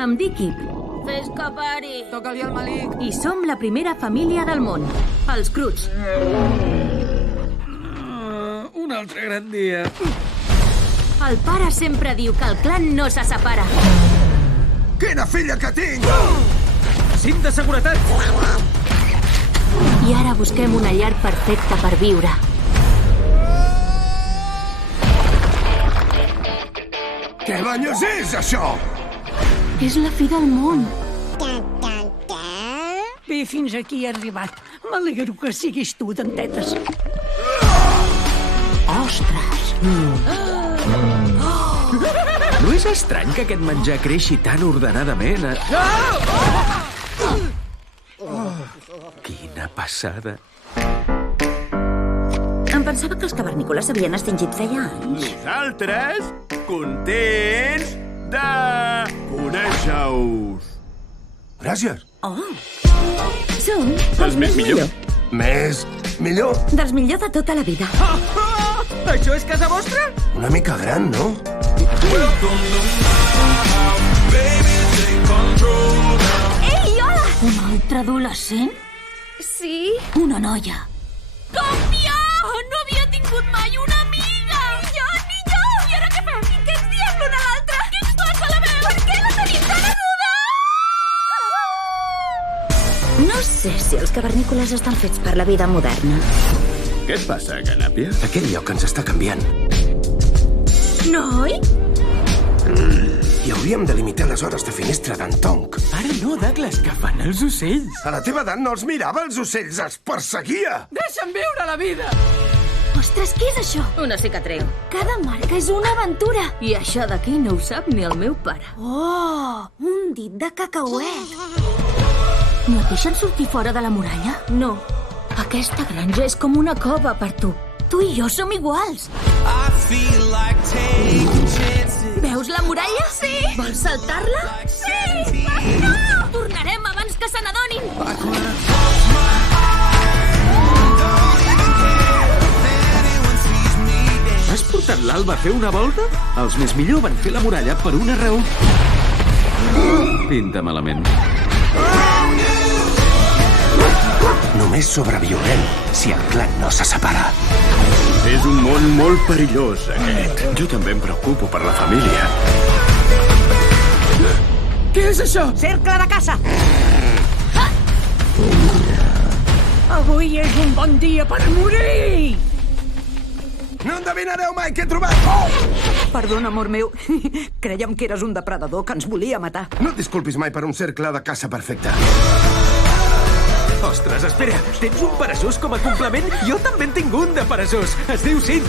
Em dic Ip. Fes que pari. Toca-li al Malik. I som la primera família del món. Els Croods. Un altre gran dia. El pare sempre diu que el clan no se separa. Quina filla que tinc! Cinc de seguretat! I ara busquem una llar perfecta per viure. Què banyes és, això? És la fi del món. Bé, fins aquí he arribat. M'alegro que siguis tu, dentetes. Ostres! No és estrany que aquest menjar creixi tan ordenadament? Quina passada. Em pensava que els cavernícoles s'havien extingit feia anys. Nosaltres, contents de conèixer-us. Gràcies. Oh. Som els més millor. Més millor. Dels millor de tota la vida. Això és casa vostra? Una mica gran, no? Ei, hola! Un altre adolescent? Sí? Una noia. Còpia! No havia tingut mai una amiga! Ni jo! I ara què fem? I què ens diem l'un a l'altre? Què ens passa la veu? Per què la tenim tan aguda? No sé si els cavernícoles estan fets per la vida moderna. Què et passa, Ganàpia? Aquell lloc ens està canviant. Noi? I hauríem de limitar les hores de finestra d'en Tonk. Ara no, Douglas, que fan els ocells. A la teva edat no els mirava, els ocells, els perseguia! Deixa'm viure la vida! Ostres, què és això? Una cicatriu. Cada marca és una aventura. I això d'aquí no ho sap ni el meu pare. Oh, un dit de cacauet. No et deixen sortir fora de la muralla? No. Aquesta granja és com una cova per tu. Tu i jo som iguals. Veus la muralla? Sí. Vols saltar-la? Sí. No! Tornarem abans que se n'adonin. Has portat l'Alba a fer una volta? Els més millor van fer la muralla per una raó. Pinta malament. Només sobreviurem si el clan no se separa. És un món molt perillós, aquest. Jo també em preocupo per la família. Què és això? Cercle de caça! Avui és un bon dia per morir! No endevinareu mai què he trobat! Oh! Perdona, amor meu. Creiem que eres un depredador que ens volia matar. No et disculpis mai per un cercle de caça perfecte. Ostres, espera, tens un peresós com a complement? Jo també en tinc un de peresós. Es diu Sint.